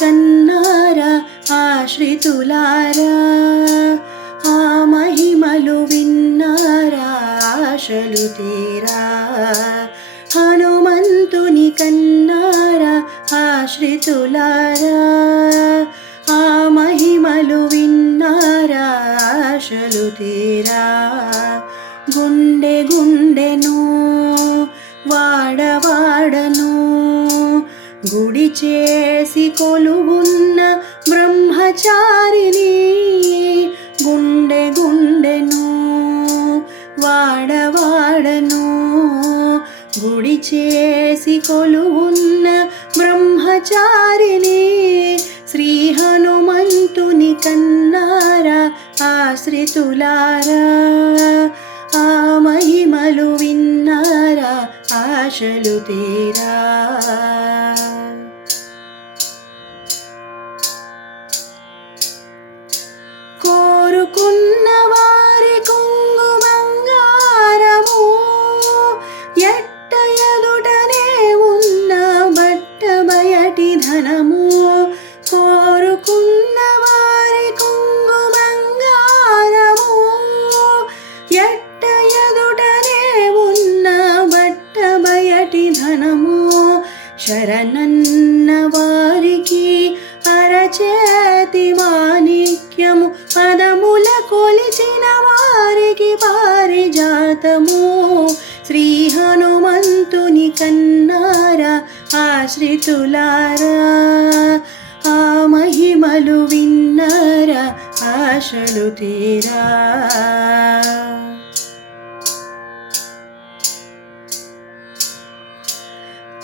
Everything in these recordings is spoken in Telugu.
కన్నారా ఆశ్రితులారా, ఆ మహిమలు విన్నారా ఆశలు తీరా. హనుమంతుని కన్నారా ఆశ్రితులారా, ఆ మహిమలు విన్నారా ఆశలు తీరా. గుండె గుండెను వాడవాడను గుడి చేసి కొలువున్న బ్రహ్మచారిని. గుండె గుండెను వాడవాడను గుడి చేసి కొలువున్న బ్రహ్మచారిని. శ్రీ హనుమంతుని కన్నారా ఆశ్రితులారా, ఆ మహిమలు విన్నారా ఆశలు తీరా. కోరుకున్న వారి కొంగు బంగారము, ఎట్ట ఎదుటనే ఉన్న బట్ట బయటి ధనము. కోరుకున్న వారి కొంగు బంగారము, ఎట్ట ఎదుటనే ఉన్న బట్ట బయటి ధనము. శరణన్న వారికి అరచేతి మాణిక్యము, పదముల కొలిచిన వారికి పారిజాతము. శ్రీ హనుమంతుని కన్నారా ఆశ్రితులారా, ఆ మహిమలు విన్నారా ఆశలు తీరా.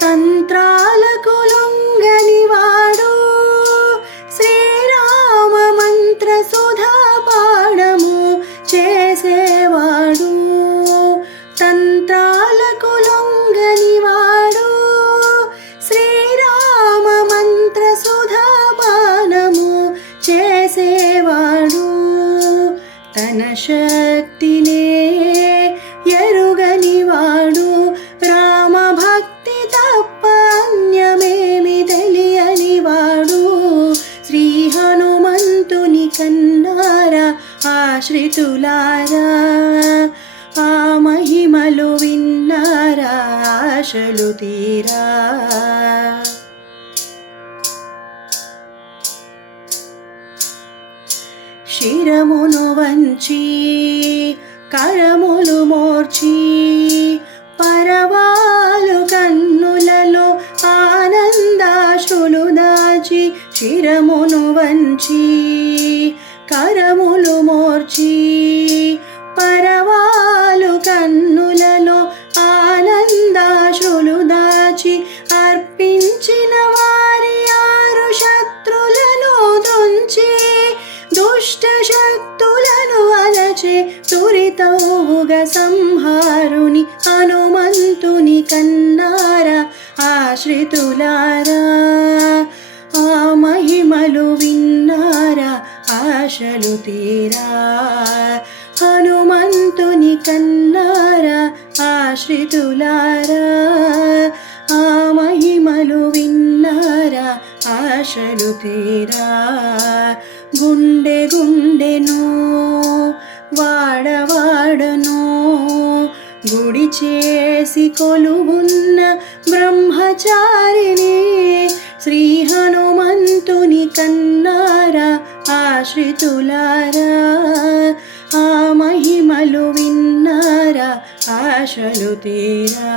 తంత్రాలకు లొంగని వాడు, శ్రీరామ మంత్ర సుధా పాఠము చేసేవాడు. తంత్రాలకు లొంగని వాడు, శ్రీరామ మంత్ర సుధా పాఠము చేసేవాడు. తన శక్తినే ఎరుగని వాడు, రామ భక్తి తప్ప అన్యమేమి తెలియని వాడు. శ్రీ హనుమంతుని కన్నారా ఆశ్రితులారా, ఆ మహిమలు విన్నారా ఆశలు తీరా. శిరమును వంచి కరములు మోర్చి, పరవాలు కన్నులలో ఆనందాశ్రులు దాచి. శిరమును వంచి కరములు మోర్చి, పరవాలు కన్నులలో ఆనందాశ్రులు దాచి. అర్పించిన వారి ఆరు శత్రులను తుంచి, దుష్ట శక్తులను అలచే తురితౌగ సంహారుని. హనుమంతుని కన్నారా ఆశ్రితులారా, ఆ మహిమలు విన్నారా ఆశలు తీరా. హనుమంతుని కన్నారా ఆశ్రితులారా, ఆ మహిమలు విన్నారా ఆశలు తీరా. గుండె గుండెను వాడవాడను గుడి చేసి కొలువున్న బ్రహ్మచారిని. శ్రీ హనుమంతుని కన్నారా ఆశ్రితులారా, ఆ మహిమలు విన్నారా ఆశలు తీరా.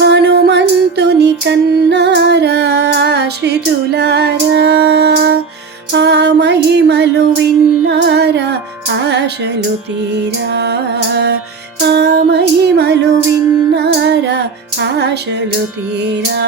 హనుమంతుని కన్నారా ఆశ్రితులారా, ఆ మహిమలు విన్నారా ఆశలు తీరా. ఆ మహిమలు విన్నారా ఆశలు తీరా.